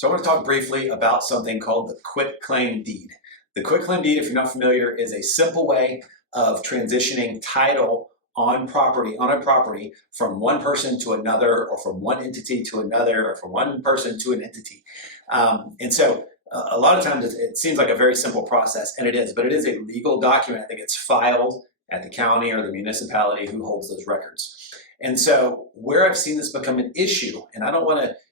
So I want to talk briefly about something called the quitclaim deed. The quitclaim deed, if you're not familiar, is a simple way of transitioning title on a property from one person to another, or from one entity to another, or from one person to an entity. A lot of times it seems like a very simple process, and it is, but it is a legal document that gets filed at the county or the municipality who holds those records. And so where I've seen this become an issue, and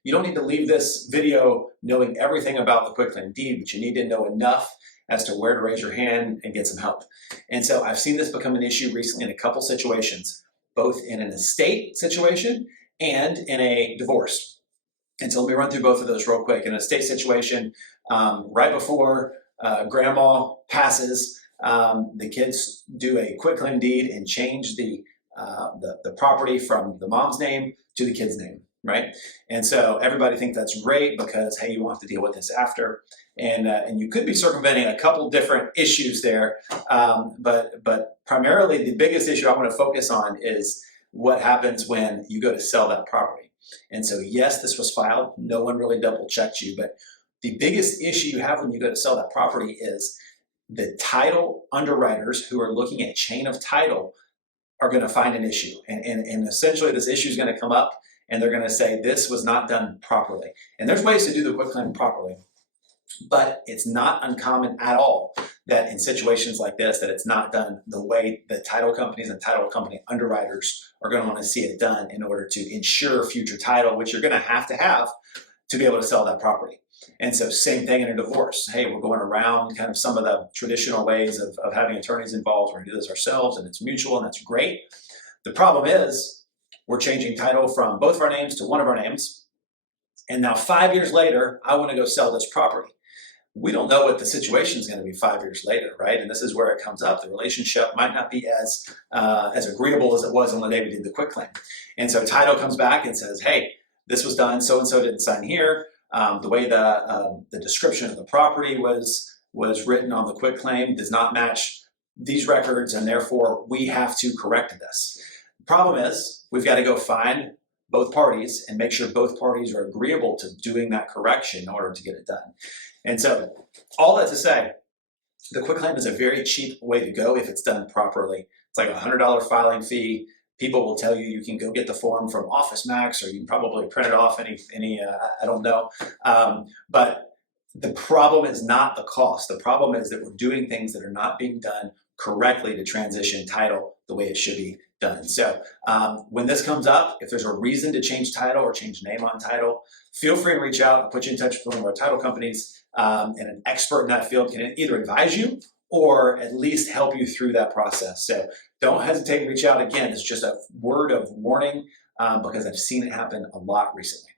you don't need to leave this video knowing everything about the quitclaim deed, but you need to know enough as to where to raise your hand and get some help. And so I've seen this become an issue recently in a couple situations, both in an estate situation and in a divorce. And so let me run through both of those real quick. In an estate situation, right before grandma passes, the kids do a quitclaim deed and change the property from the mom's name to the kid's name, right? And so everybody thinks that's great because, hey, you won't have to deal with this after. And you could be circumventing a couple different issues there. But primarily the biggest issue I want to focus on is what happens when you go to sell that property. And so yes, this was filed. No one really double checked you, but the biggest issue you have when you go to sell that property is the title underwriters who are looking at chain of title are going to find an issue. And essentially this issue is going to come up and they're going to say this was not done properly. And there's ways to do the quitclaim properly, but it's not uncommon at all that in situations like this that it's not done the way the title companies and title company underwriters are going to want to see it done in order to ensure future title, which you're going to have to be able to sell that property. And so same thing in a divorce. Hey, we're going around kind of some of the traditional ways of having attorneys involved. We're going to do this ourselves and it's mutual and that's great. The problem is we're changing title from both of our names to one of our names. And now 5 years later, I want to go sell this property. We don't know what the situation is going to be 5 years later, right? And this is where it comes up. The relationship might not be as agreeable as it was on the day we did the quitclaim. And so title comes back and says, hey, this was done, so-and-so didn't sign here. The way the description of the property was written on the quitclaim does not match these records, and therefore we have to correct this. The problem is we've got to go find both parties and make sure both parties are agreeable to doing that correction in order to get it done. And so all that to say, the quitclaim is a very cheap way to go if it's done properly. It's like a $100 filing fee. People will tell you you can go get the form from Office Max, or you can probably print it off I don't know. But the problem is not the cost. The problem is that we're doing things that are not being done correctly to transition title the way it should be done. So when this comes up, if there's a reason to change title or change name on title, feel free to reach out. I'll put you in touch with one of our title companies, and an expert in that field can either advise you or at least help you through that process. So don't hesitate to reach out. Again, it's just a word of warning because I've seen it happen a lot recently.